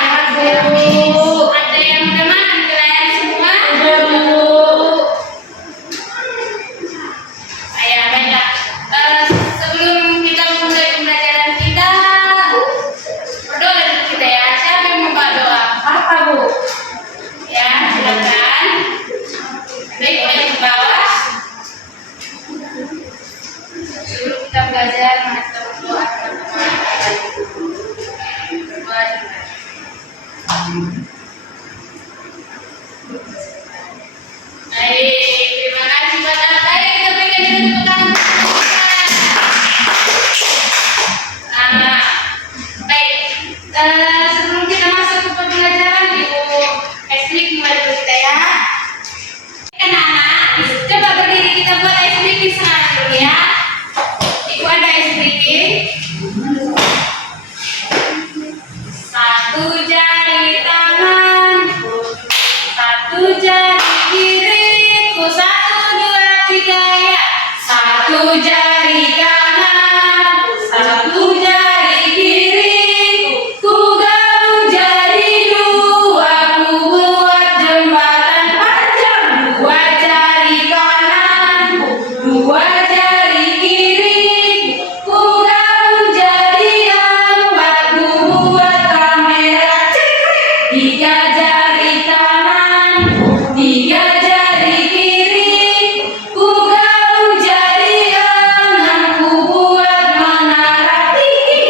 Ada yang udah makan kalian semua? Ya, baiklah. Sebelum kita mulai pembelajaran kita, berdoa dulu kita ya. Siapa yang mau berdoa? Apa, Bu? Ya, silakan. Baik, mulai ke bawah. Sebelum kita belajar, mari kita berdoa teman-teman. Berdoa juga. Baik, terima kasih Pak Atta. Kita berikan tepuk tangan. Baik, sebelum kita masuk ke pembelajaran, Ibu Esrik mulai dulu kita ya. Anak-anak, coba berdiri kita buat ice breaking sekarang dulu ya. Ibu ada ice breaking. Satu jari tanganku, satu jari kiriku, 1, 2, 3 ya. Satu jari kananku, satu jari kiriku, ku gabung jadi 2, ku buat jembatan panjang. 2 jari kananku, 2 jari kiriku, ku gabung jadi 4, ku buat kamera cekrik. 3 jari kananku, 3 jari kiriku, ku gabung jadi 6, ku buat menara tinggi.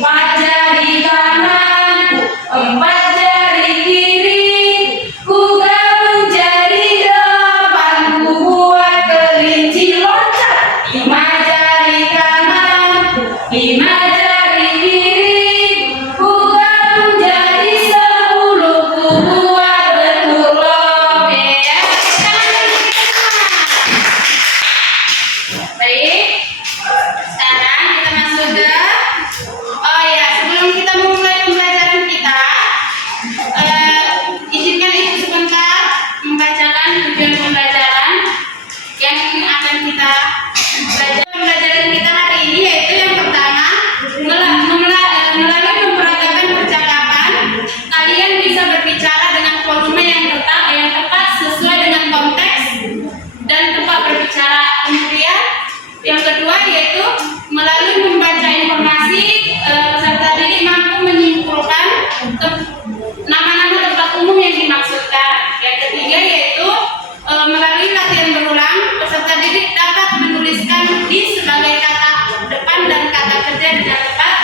4 jari kananku, 4 jari kiriku, ku gabung jadi 8, ku buat kelinci loncat. 5 jari kananku, 5 jari kiriku, ku gabung jadi 10, ku buat bentuk lobe. Ya, baik. Sekarang kita masuk ke sebelum kita memulai pembelajaran kita, izinkan Ibu sebentar membacakan tujuan pembelajaran yang akan kita belajar. Pembelajaran kita hari ini yaitu yang pertama, melalui memperagakan percakapan, kalian bisa berbicara dengan volume yang tepat sesuai dengan konteks dan tempat berbicara. Kemudian yang kedua yaitu melalui membaca informasi, peserta didik mampu menyimpulkan nama-nama tempat umum yang dimaksudkan. Yang ketiga yaitu melalui latihan berulang, peserta didik dapat menuliskan di sebagai kata depan dan kata kerja dengan tepat.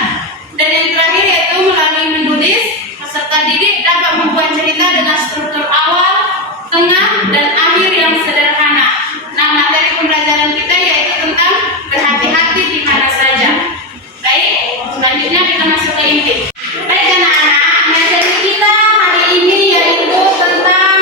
Dan yang terakhir yaitu melalui menulis, peserta didik dapat membuat cerita dengan struktur awal, tengah, dan akhir yang sederhana. Nah, materi pembelajaran kita yaitu tentang berhati-hati di mana saja. Baik, selanjutnya kita masuk ke inti. Baik anak-anak, materi kita hari ini yaitu tentang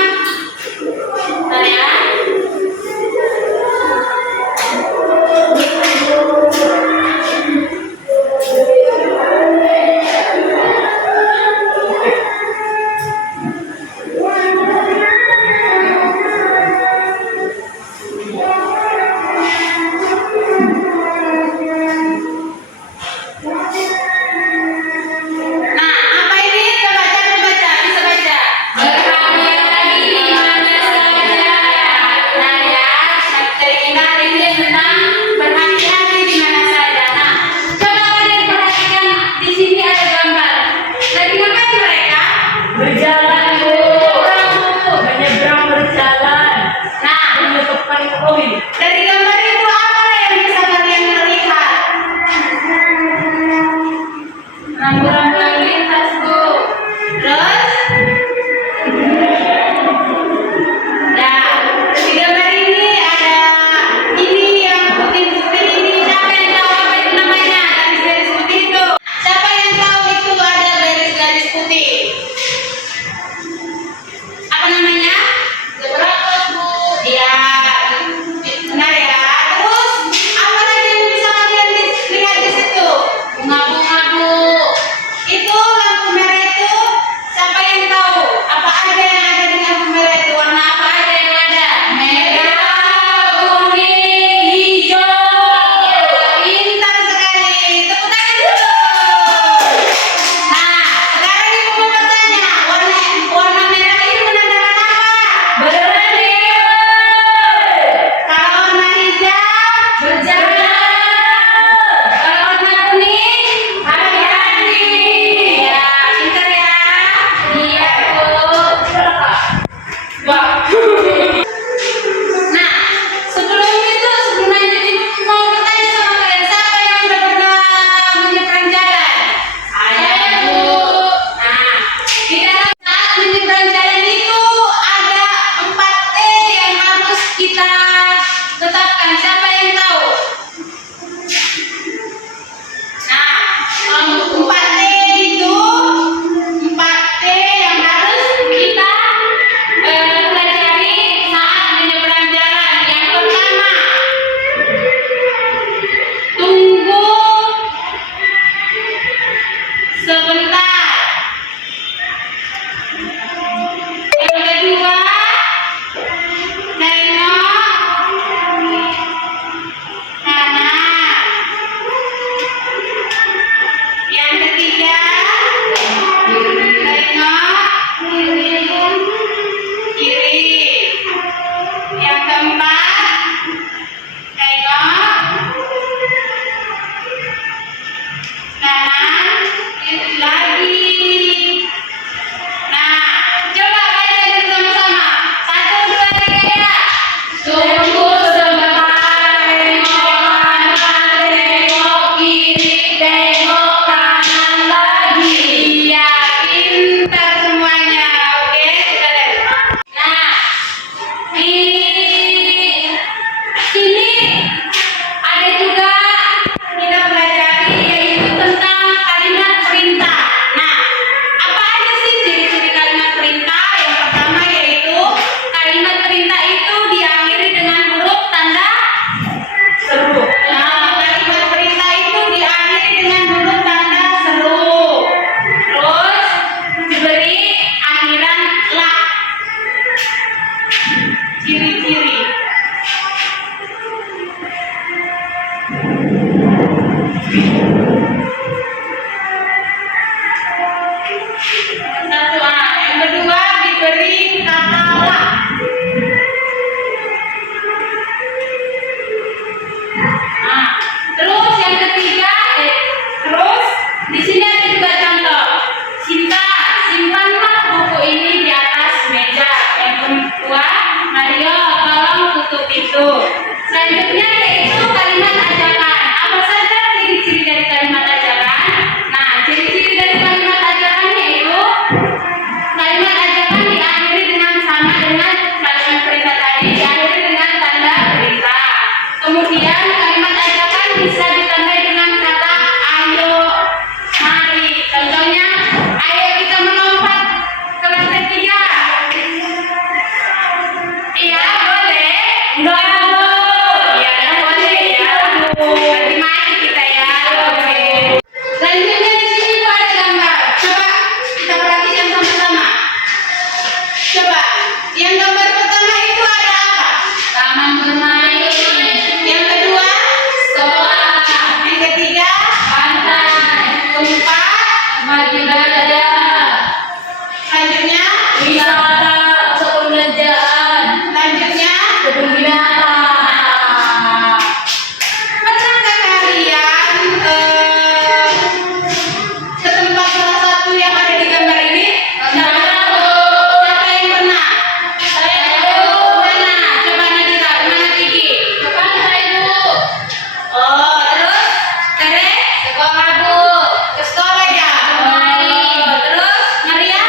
Selanjutnya yaitu kalimat ajakan. Apa saja ciri-ciri dari kalimat ajakan? Nah, ciri-ciri dari kalimat ajakan yaitu kalimat ajakan diakhiri dengan sama dengan kalimat perintah tadi, diakhiri dengan tanda perintah. Kemudian kalimat ajakan bisa ditandai dengan kata ayo, mari. Contohnya, ayo kita melompat ke lantai 3. Iya, boleh. Enggak, Bu. Iya, boleh ya. Nanti main kita ya. Oke. Selanjutnya di sini Bu ada gambar. Coba kita perhatikan sama-sama. Coba, yang gambar pertama itu ada apa? Taman bermain. Yang kedua, sekolah. Yang ketiga, pantai. Keempat, tempat ibadah. Selanjutnya, wisata, pusat perbelanjaan. Selanjutnya, kebun binatang. Pernahkah kalian ke tempat salah satu yang ada di gambar ini? Siapa yang pernah? Saya mana? Coba Nadira, kemana Kiki? Ke pantai, Bu. Oh, terus? Tere? Sekolah, Bu. Ke sekolah ya? Oh, terus? Maria?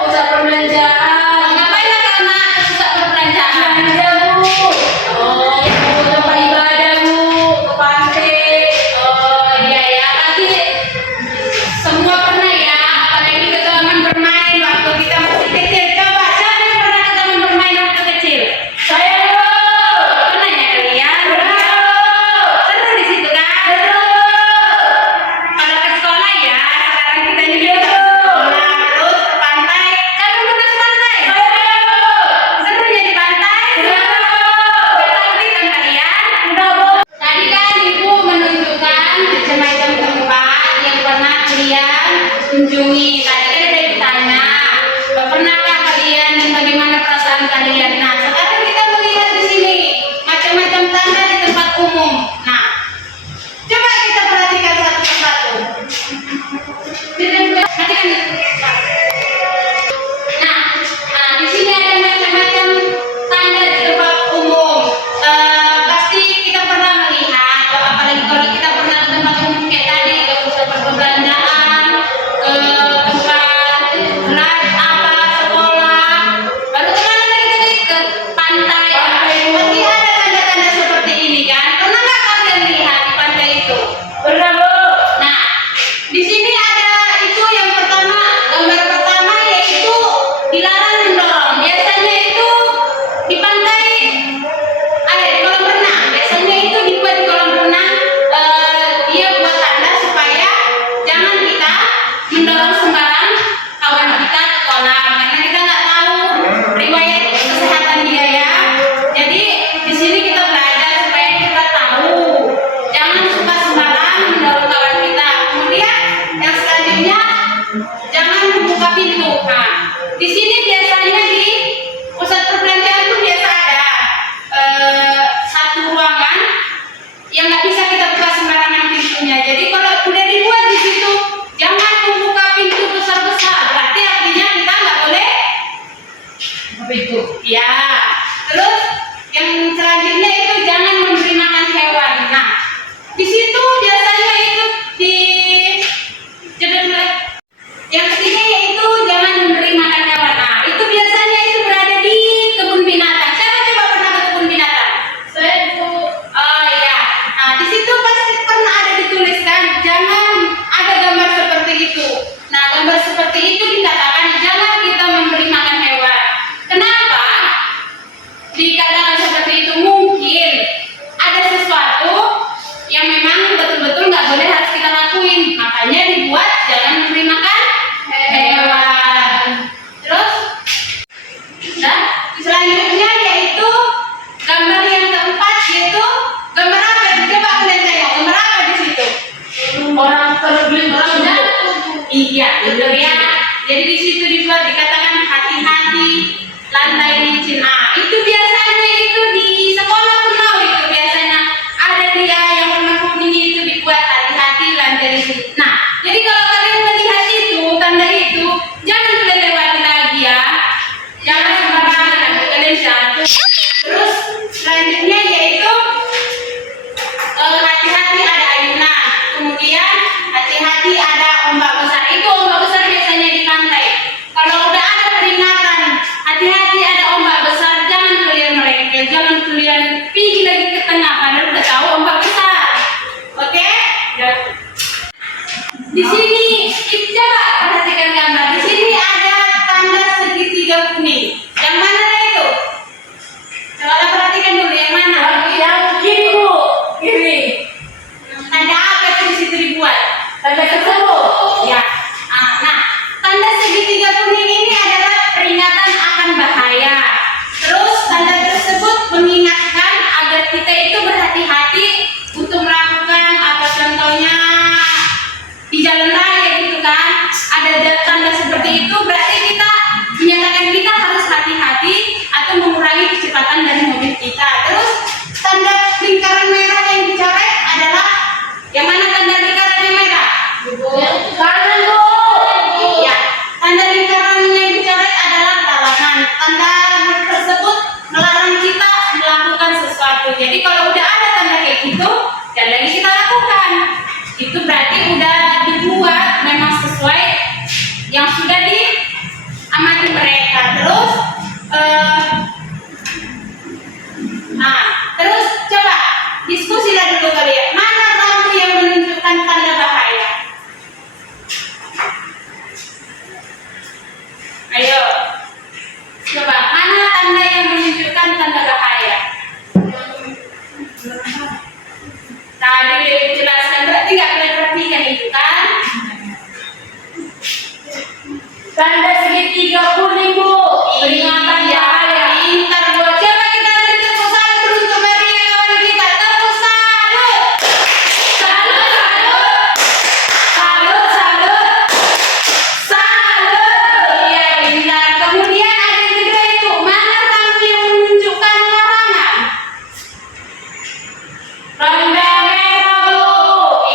Pusat perbelanjaan. Ngapain anak-anak ke pusat perbelanjaan? Belanja, Bu. Oh, tempat ibadah, Bu. Ke pantai. Oh, iya ya. Pasti semua pernah ya, apalagi ke taman bermain waktu kita masih kecil. Coba, siapa yang pernah ke taman bermain waktu kecil? Saya, Bu. Pernah ya kalian? Seru di situ kan? Kalau ke sekolah ya, sekarang kita juga ke sekolah, terus ke pantai. Siapa yang pernah ke pantai? Serunya di pantai? Berarti kan kalian? Tadi kan Ibu menunjukkan macam-macam tempat yang pernah kalian kunjungi. Tadi kan ada ditanya, pernahkah kalian dan bagaimana perasaan kalian? Nah, sekarang kita melihat di sini macam-macam tanda di tempat umum. Nah, coba kita perhatikan satu persatu. Perhatikan. Nah, di sini ada macam-macam tanda di tempat umum. Pasti kita pernah melihat, apalagi kalau kita pernah ke tempat umum kayak tadi, ke pusat perbelanjaan, ke tempat apa sekolah, baru kemana lagi tadi ke pantai. Pasti ada tanda-tanda seperti ini kan? Pernah nggak kalian lihat di pantai itu? Pernah, Bu. Nah, di sini ada itu yang pertama, gambar pertama yaitu dilarang mendorong. Biasanya itu di pantai ada di kolam renang. Biasanya itu dibuat di kolam renang. Dia buat tanda supaya jangan kita mendorong sembarang kawan kita ke kolam, karena kita nggak tahu riwayat kesehatan dia ya. Jadi di sini kita belajar supaya kita tahu jangan suka sembarang mendorong kawan kita. Kemudian yang selanjutnya jangan membuka pintu. Nah, di sini biasanya di pusat perbelanjaan tuh biasa ada satu ruangan yang nggak bisa kita buka sembarangan pintunya. Jadi kalau udah dibuat di situ jangan membuka pintu besar-besar. Berarti artinya kita nggak boleh apa itu? Ya. Terus yang selanjutnya itu jangan memberi makan hewan. Nah, di situ biasanya itu di yang ketiga yaitu jangan memberi makan hewan. Nah, itu biasanya itu berada di kebun binatang. Siapa coba pernah ke kebun binatang? Saya, Bu. Oh iya. Nah, di situ pasti pernah ada dituliskan jangan ada gambar seperti itu. Nah, gambar seperti itu dikatakan jangan kita memberi makan hewan. Kenapa dikatakan seperti itu? Mungkin ada sesuatu yang memang betul-betul nggak boleh harus kita lakuin. Makanya dibuat jangan memberi makan hewan. Terus, nah, selanjutnya yaitu gambar yang keempat yaitu gambar apa? Coba kalian tengok gambar apa di situ? Orang terbelit orang. Iya, betul ya. Jadi di situ dibuat dikatakan hati-hati lantai licin. Ah, itu biasanya itu di sekolah pun tahu itu biasanya ada dia yang warna kuning itu dibuat hati-hati lantai licin. Nah, jadi kalau kalian melihat itu tanda itu jangan kalian lewati lagi ya. Jangan sembarangan nanti kalian jatuh. Terus selanjutnya yaitu Di sini coba perhatikan gambar. Di sini ada tanda segitiga kuning. Yang mana itu? Coba perhatikan dulu yang mana? Yang kiri Bu, kiri. Tanda apa itu di situ dibuat? Tanda tersebut. Ya. Nah, tanda segitiga kuning ini adalah peringatan akan bahaya. Terus tanda tersebut mengingatkan agar kita itu berhati-hati untuk melakukan apa contohnya di jalan raya gitu kan. Ada tanda seperti itu berarti kita menyatakan kita harus hati-hati atau mengurangi kecepatan dari mobil kita. Terus tanda lingkaran merah yang dicoret adalah yang mana tanda lingkaran yang merah? Kanan Bu. Ya, tanda lingkaran yang dicoret adalah larangan. Tanda tersebut melarang kita melakukan sesuatu. Jadi kalau udah ada tanda kayak gitu, dan lagi kita lakukan, itu berarti udah dibuat memang sesuai yang sudah diamati mereka. Terus, terus coba diskusilah dulu kalian. Mana lampu yang menunjukkan tanda bahaya? Ayo, coba mana tanda yang menunjukkan tanda bahaya? Tadi udah dijelaskan, berarti nggak kalian perhatikan itu kan? Tanda segitiga kuning Bu, peringatan bahaya. Pintar buat coba kita beri tepuk tangan dulu untuk Maria kawan kita. Tepuk salut. Salut, salut. Salut, salut. Salut. Iya, pintar. Kemudian ada juga itu, mana lampu yang menunjukkan larangan? Tanda merah Bu.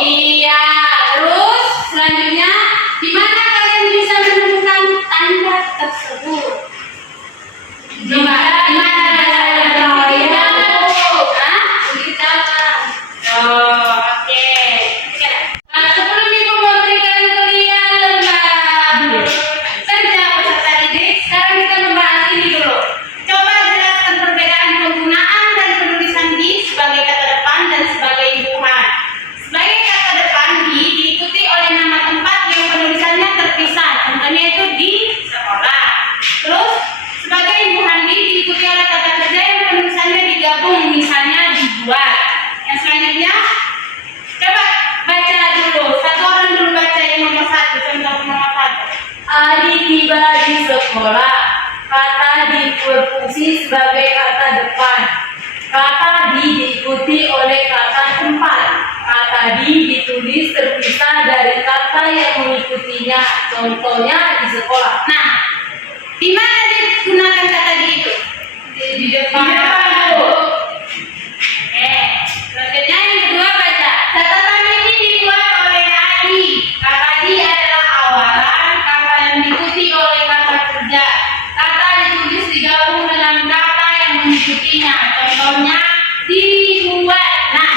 Iya. Terus selanjutnya, di mana kalian bisa menemukan tanda tersebut? Coba, di mana tanda bahaya? Hah? Oh, oke. Sebelum Ibu memberikan kalian lembar kerja peserta didik, sekarang kita membahas ini dulu. Coba jelaskan perbedaan penggunaan dan penulisan di sebagai kata depan dan sebagai imbuhan. Sebagai kata depan diikuti oleh nama tempat yang penulisannya terpisah, contohnya itu di sekolah. Terus sebagai imbuhan diikuti oleh kata kerja yang penulisannya digabung, misalnya dibuat. Yang selanjutnya, coba baca dulu. Satu orang dulu baca yang nomor satu, contoh nomor satu. Adi tiba di sekolah. Kata di berfungsi sebagai kata depan. Kata di diikuti oleh kata tempat. Kata di ditulis terpisah dari kata yang mengikutinya. Contohnya di sekolah. Nah, di mana digunakan kata di itu? Di depan Bu. Selanjutnya yang kedua baca. Catatan ini dibuat oleh Adi. Kata di adalah awalan, kata yang diikuti oleh kata kerja. Kata ditulis digabung dengan kata yang mengikutinya. Contohnya dibuat. Nah,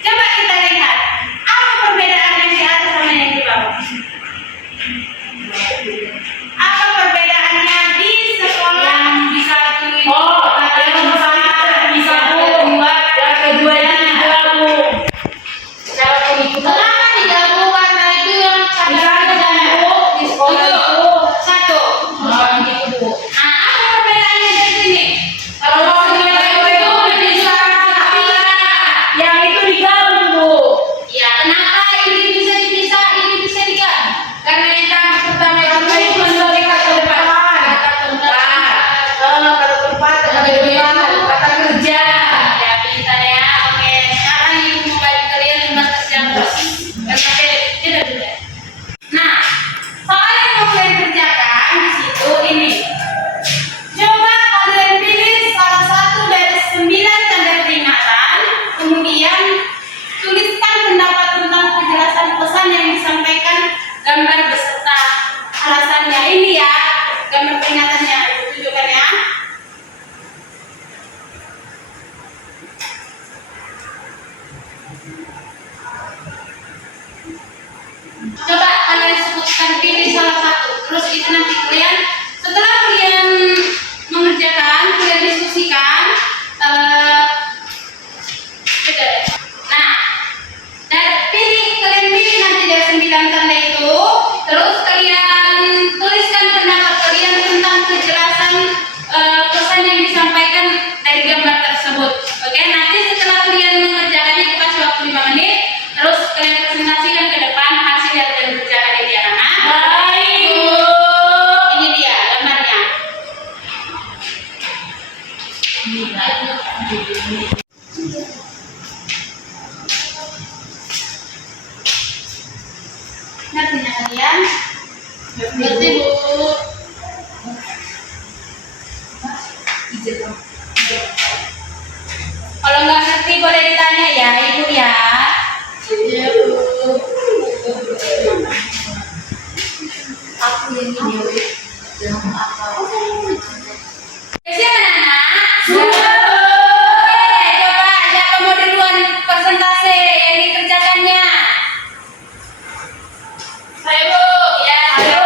coba kita lihat. Apa perbedaan yang di atas sama yang di bawah? Apa perbedaannya di sekolah yang di satu itu? Oh, kata yang pertama bisa Bu. Yang kedua itu digabung. Cara pengikutan. Kenapa digabung kata itu yang kata Misalnya kerja? Bu, di sekolah itu. Satu. Gitu Bu. Nah, apa perbedaannya dari sini? Kalau sekolah itu bisa yang itu digabung Bu. Ya, kenapa ini bisa dipisah, ini bisa digabung? Karena yang pertama itu sebagai kata depan. Kata tempat. Kata tempat, kata depan, kata kerja. Ya, pintar ya. Oke, sekarang ibu mau bagi kalian lembar kerja terus. Karena tidak juga. Nah, soal yang mau kalian kerjakan di situ ini. Coba kalian pilih salah satu dari 9 tanda peringatan, kemudian tuliskan pendapat tentang kejelasan pesan yang disampaikan gambar beserta alasannya. Ini ya, gambar peringatannya. Ibu tunjukkan ya. Coba kalian sebutkan, pilih salah satu. Terus itu nanti kalian, setelah kalian mengerjakan, kalian diskusikan. Nah, dan kalian pilih nanti dari 9 Ngerti, Bu. Kalau nggak ngerti boleh ditanya ya, Ibu ya. Iya, Bu. Aku yang ini, weh. Jangan apa. Siapa anak? Sudah. Oke, coba siapa mau duluan persentase yang dikerjakannya? Saya, Bu. Ya, Ayo.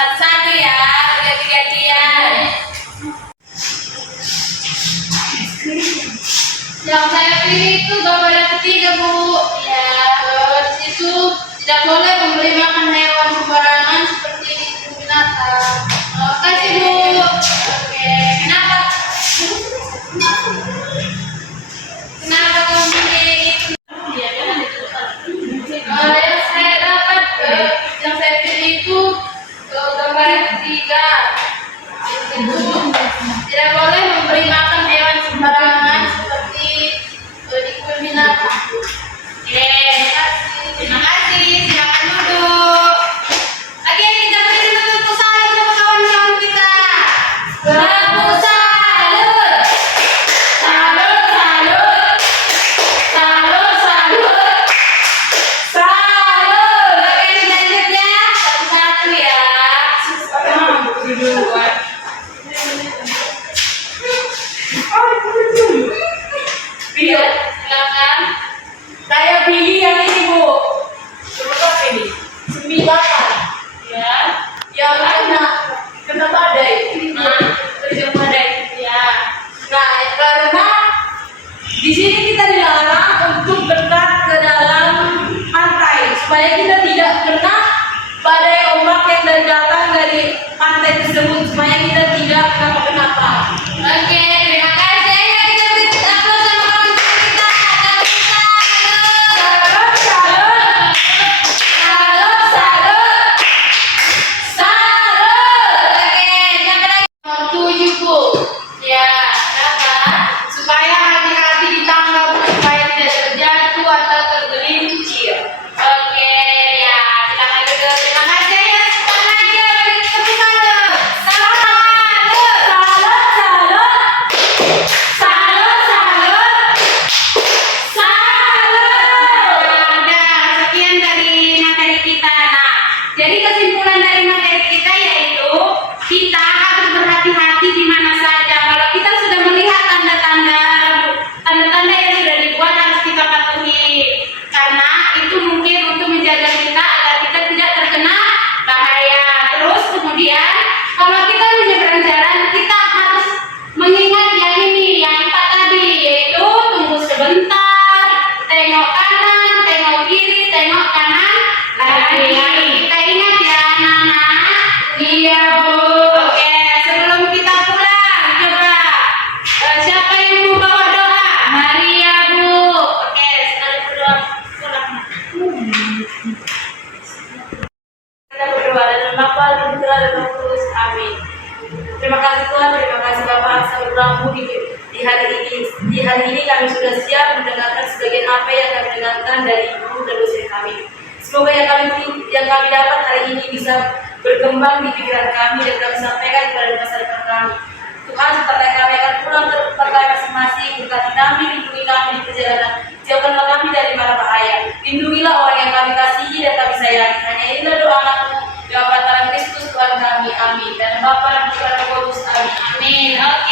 satu-satu ya, ganti-gantian. Yang saya pilih itu gambar yang ketiga, Bu. Ya, di situ tidak boleh memberi makan hewan sembarangan seperti binatang. Kasih, Bu. Oke, kenapa? Kenapa kamu pilih itu? Yang saya dapat, yang saya pilih itu gambar yang ketiga. Itu tidak boleh memberi makan hewan sembarangan seperti dikubur binatang. Oke, terima kasih. Silakan duduk. Oke, kita beri tepuk tangan untuk kawan-kawan kita. Tepuk salut. Salut, salut. Salut, salut. Salut. Oke, selanjutnya satu-satu ya. Pilih. Silakan. Saya pilih yang ini, Bu. Coba pilih. 9. Ya. Yang kena badai. Terjun badai. Ya. Nah, karena di sini kita dilarang untuk dekat ke dalam pantai supaya kita tidak kena badai ombak yang datang dari pantai tersebut supaya kita tidak kenapa-kenapa. Oke, terima kasih. Ayo kita beri aplaus sama kawan kita. Salut, salut. Salut, salut. Salut. Oke, siapa lagi? 7, Bu. Ya, kenapa? Supaya hati-hati di tangga, Bu, supaya tidak terjatuh atau tergelincir. Oke, ya, silakan duduk. Terima kasih. Ya, sekali lagi ya, beri tepuk tangan. Salut. Salut, salut. Salut, salut. Salut. Nah, sekian dari materi kita. Nah, jadi kesimpulan dari materi kita yaitu kita harus berhati-hati di mana saja. Kalau kita sudah melihat tanda-tanda yang sudah dibuat harus kita patuhi. Karena itu mungkin untuk menjaga kita agar kita tidak terkena bahaya. Terus kemudian kalau kita menyeberang jalan kita harus mengingat yang ini, yang 4 tadi, yaitu tunggu sebentar, tengok kanan, tengok kiri, tengok kanan, lari. Kita ingat ya anak-anak. Iya, Bu. Oke, sebelum kita pulang, coba siapa yang mau bawa doa? Maria, Bu. Oke, sekali berdoa pulang. Kita berdoa dalam nama Bapa dan Putra dan Roh Kudus. Amin. Terima kasih Tuhan, terima kasih Bapak Saudaramu di hari ini kami sudah siap mendengarkan sebagian apa yang kami dengarkan dari guru dan dosen kami. Semoga yang kami dapat hari ini bisa berkembang di pikiran kami dan kami sampaikan kepada masyarakat kami. Tuhan, setelah kami akan pulang ke tempat kami masing-masing, berkati kami, lindungi kami di perjalanan, jauhkanlah kami dari mara bahaya. Lindungilah orang yang kami kasihi dan kami sayangi. Hanya inilah doa anakmu, dalam Kristus Tuhan kami. Amin. Dan Bapa dan Putra dan Roh Kudus. Amin. Amin. Oke.